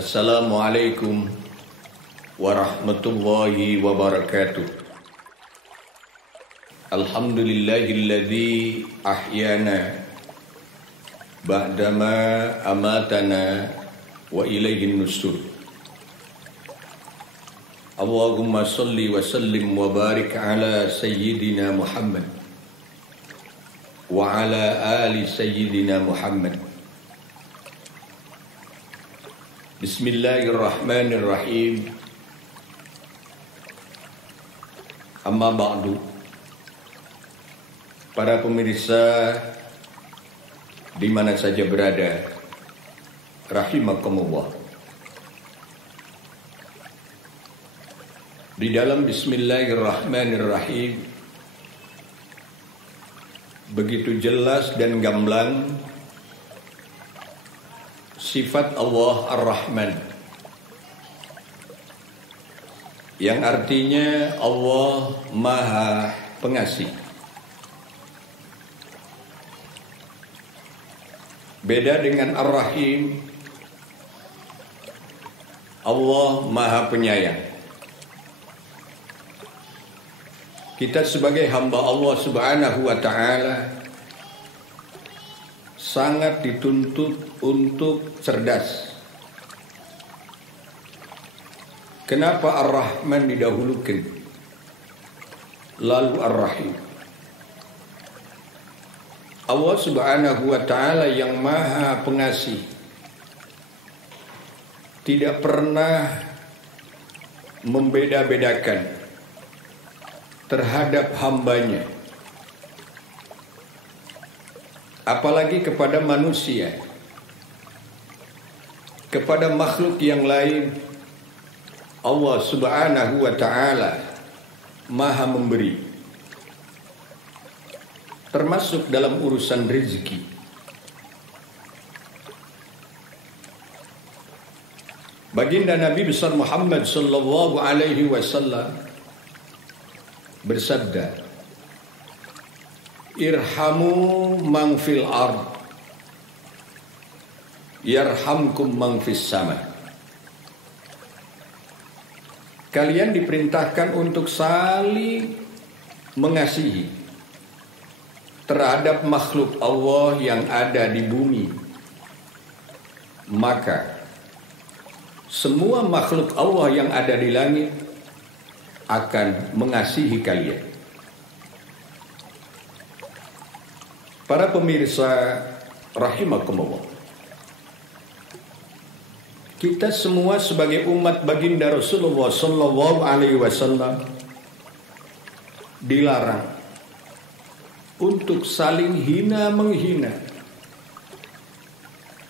Assalamualaikum warahmatullahi wabarakatuh. Alhamdulillahilladzi ahyana ba'dama amatana wa ilaihin nusur. Allahumma salli wa sallim wa barik ala sayyidina Muhammad wa ala ali sayyidina Muhammad. Bismillahirrahmanirrahim. Amma ba'du. Para pemirsa di mana saja berada, rahimakumullah. Di dalam Bismillahirrahmanirrahim begitu jelas dan gamblang sifat Allah Ar-Rahman, yang artinya Allah Maha Pengasih. Beda dengan Ar-Rahim, Allah Maha Penyayang. Kita sebagai hamba Allah Subhanahu wa Ta'ala sangat dituntut untuk cerdas. Kenapa Ar-Rahman didahulukan, lalu Ar-Rahim? Allah Subhanahu wa Ta'ala yang Maha Pengasih tidak pernah membeda-bedakan terhadap hambanya, apalagi kepada manusia, kepada makhluk yang lain. Allah Subhanahu wa Ta'ala Maha memberi, termasuk dalam urusan rezeki. Baginda Nabi besar Muhammad sallallahu alaihi wasallam bersabda, irhamu man fil ard yarhamkum man fis sama. Kalian diperintahkan untuk saling mengasihi terhadap makhluk Allah yang ada di bumi, maka semua makhluk Allah yang ada di langit akan mengasihi kalian. Para pemirsa rahimakumullah, kita semua sebagai umat baginda Rasulullah sallallahu alaihi wasallam dilarang untuk saling hina menghina,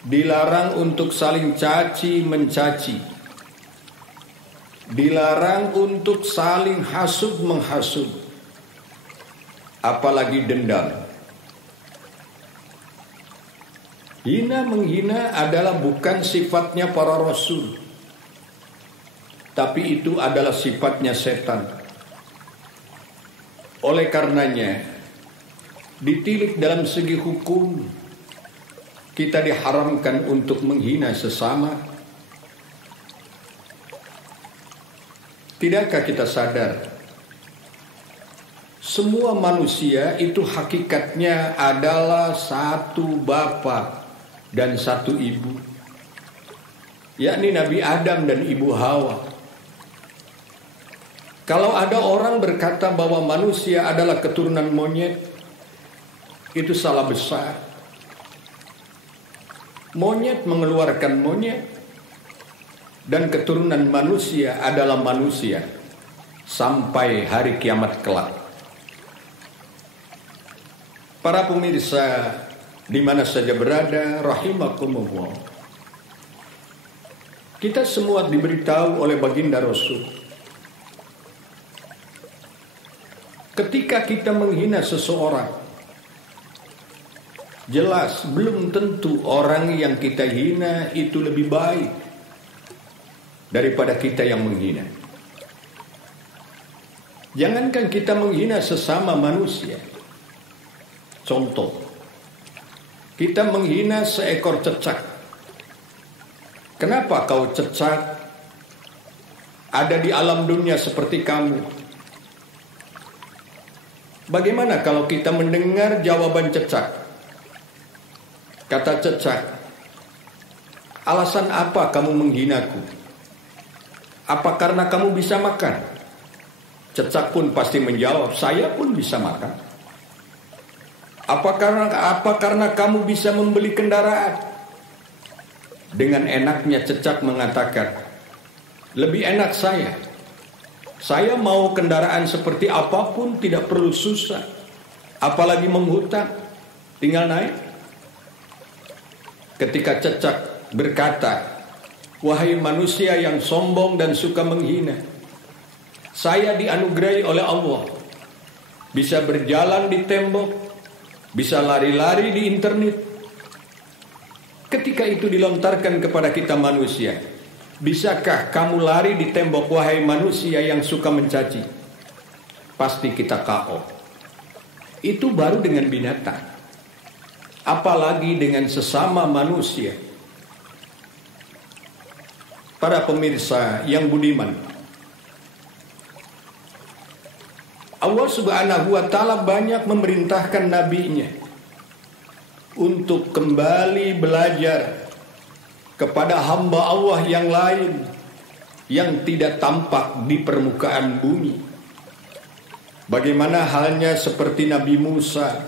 dilarang untuk saling caci mencaci, dilarang untuk saling hasud menghasud, apalagi dendam. Hina menghina adalah bukan sifatnya para rasul, tapi itu adalah sifatnya setan. Oleh karenanya, ditilik dalam segi hukum, kita diharamkan untuk menghina sesama. Tidakkah kita sadar, semua manusia itu hakikatnya adalah satu bapa dan satu ibu, yakni Nabi Adam dan Ibu Hawa. Kalau ada orang berkata bahwa manusia adalah keturunan monyet, itu salah besar. Monyet mengeluarkan monyet, dan keturunan manusia adalah manusia sampai hari kiamat kelak. Para pemirsa di mana saja berada, rahimakumullah, kita semua diberitahu oleh baginda Rasul, ketika kita menghina seseorang, jelas belum tentu orang yang kita hina itu lebih baik daripada kita yang menghina. Jangankan kita menghina sesama manusia, contoh, kita menghina seekor cecak, Kenapa kau cacat? Ada di alam dunia seperti kamu. Bagaimana kalau kita mendengar jawaban Cecak? Kata Cecak, alasan apa kamu menghinaku? Apa karena kamu bisa makan? Cecak pun pasti menjawab, saya pun bisa makan. Apa karena kamu bisa membeli kendaraan? Dengan enaknya Cecak mengatakan, lebih enak saya. Saya mau kendaraan seperti apapun, tidak perlu susah. Apalagi menghutang, tinggal naik. Ketika Cecak berkata, wahai manusia yang sombong dan suka menghina, saya dianugerahi oleh Allah, bisa berjalan di tembok, bisa lari-lari di internet. Ketika itu dilontarkan kepada kita manusia, bisakah kamu lari di tembok wahai manusia yang suka mencaci? Pasti kita KO. Itu baru dengan binatang, apalagi dengan sesama manusia. Para pemirsa yang budiman, Allah Subhanahu wa ta'ala banyak memerintahkan nabinya untuk kembali belajar kepada hamba Allah yang lain yang tidak tampak di permukaan bumi. Bagaimana halnya seperti Nabi Musa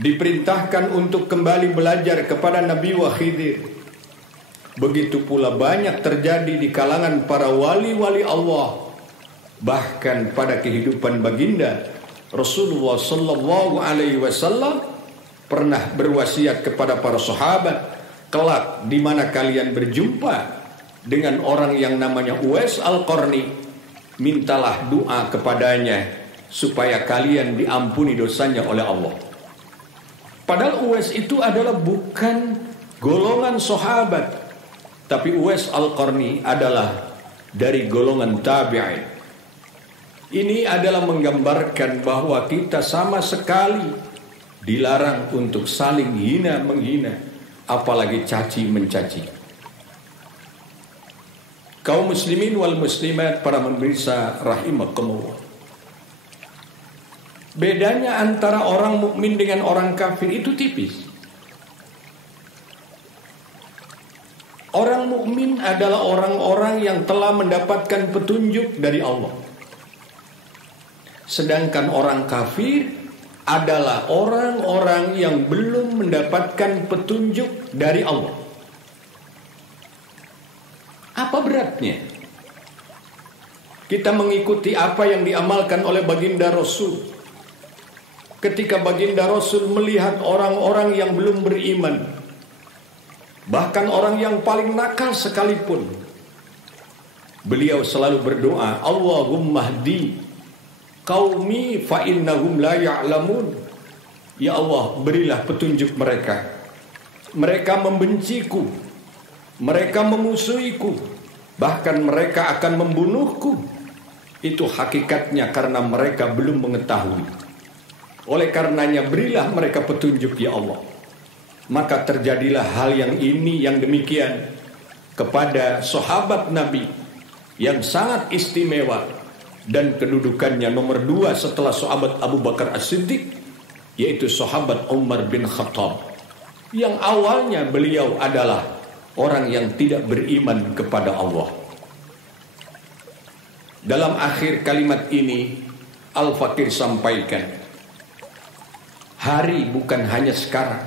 diperintahkan untuk kembali belajar kepada Nabi Khidir. Begitu pula banyak terjadi di kalangan para wali-wali Allah. Bahkan pada kehidupan baginda Rasulullah sallallahu alaihi wasallam pernah berwasiat kepada para sahabat, kelak di mana kalian berjumpa dengan orang yang namanya Uwais Al-Qarni, mintalah doa kepadanya supaya kalian diampuni dosanya oleh Allah. Padahal Uwais itu adalah bukan golongan sahabat, tapi Uwais Al-Qarni adalah dari golongan tabi'in. Ini adalah menggambarkan bahwa kita sama sekali dilarang untuk saling hina menghina, apalagi caci mencaci. Kaum muslimin wal muslimat, para pemirsa rahimakumullah, bedanya antara orang mukmin dengan orang kafir itu tipis. Orang mukmin adalah orang-orang yang telah mendapatkan petunjuk dari Allah. Sedangkan orang kafir adalah orang-orang yang belum mendapatkan petunjuk dari Allah. Apa beratnya kita mengikuti apa yang diamalkan oleh baginda Rasul? Ketika baginda Rasul melihat orang-orang yang belum beriman, bahkan orang yang paling nakal sekalipun, beliau selalu berdoa, Allahumma hdi qaumi fa innahum la ya'lamun. Ya Allah, berilah petunjuk mereka. Mereka membenciku, mereka memusuhiku, bahkan mereka akan membunuhku. Itu hakikatnya karena mereka belum mengetahui. Oleh karenanya berilah mereka petunjuk ya Allah. Maka terjadilah hal yang demikian kepada sahabat Nabi yang sangat istimewa dan kedudukannya nomor 2 setelah sahabat Abu Bakar As-Siddiq, yaitu sahabat Umar bin Khattab, yang awalnya beliau adalah orang yang tidak beriman kepada Allah. Dalam akhir kalimat ini Al-Fakir sampaikan, hari bukan hanya sekarang,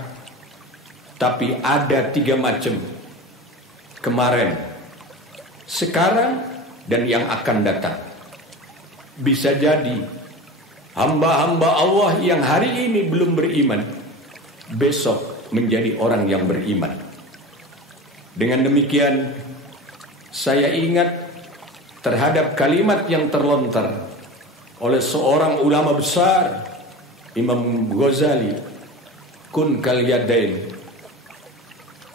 tapi ada 3 macam: kemarin, sekarang, dan yang akan datang. Bisa jadi hamba-hamba Allah yang hari ini belum beriman, besok menjadi orang yang beriman. Dengan demikian, saya ingat terhadap kalimat yang terlontar oleh seorang ulama besar, Imam Ghazali, kun kal yadain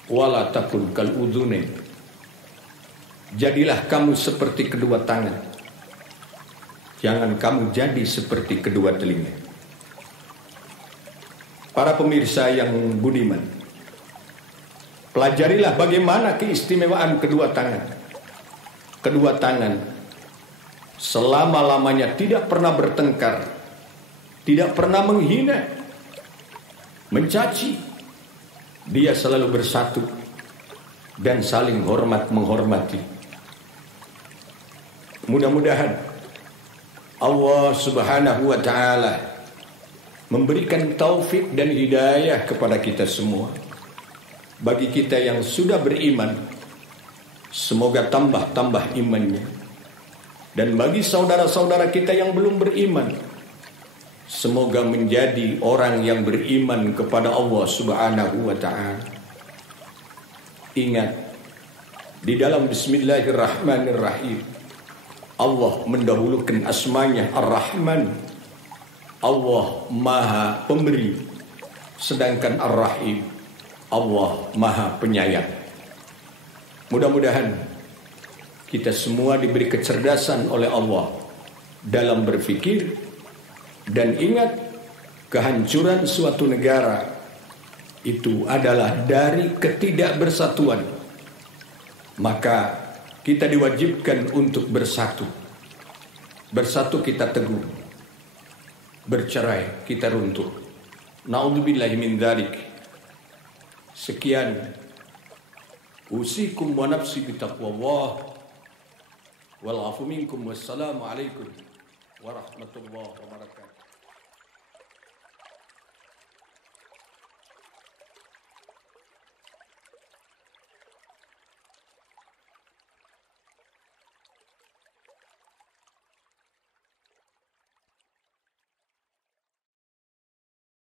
wala takun kal udhunain. Jadilah kamu seperti kedua tangan, jangan kamu jadi seperti kedua telinga. Para pemirsa yang budiman, Pelajarilah bagaimana keistimewaan kedua tangan. Kedua tangan selama-lamanya tidak pernah bertengkar, tidak pernah menghina, mencaci. Dia selalu bersatu dan saling hormat menghormati. Mudah-mudahan Allah Subhanahu wa taala memberikan taufik dan hidayah kepada kita semua. Bagi kita yang sudah beriman, semoga tambah imannya. Dan bagi saudara-saudara kita yang belum beriman, semoga menjadi orang yang beriman kepada Allah Subhanahu wa taala. Ingat, di dalam Bismillahirrahmanirrahim, Allah mendahulukan asmanya Ar-Rahman. Allah Maha Pemberi, sedangkan Ar-Rahim, Allah Maha Penyayang. Mudah-mudahan kita semua diberi kecerdasan oleh Allah dalam berpikir, dan ingat, kehancuran suatu negara itu adalah dari ketidakbersatuan. Maka kita diwajibkan untuk bersatu. Bersatu kita teguh, bercerai kita runtuh. Na'udzubillahi min dzalik. Sekian, usikum wa nafsi bitaqwallah wal afu minkum. Wassalamu alaikum warahmatullahi wabarakatuh.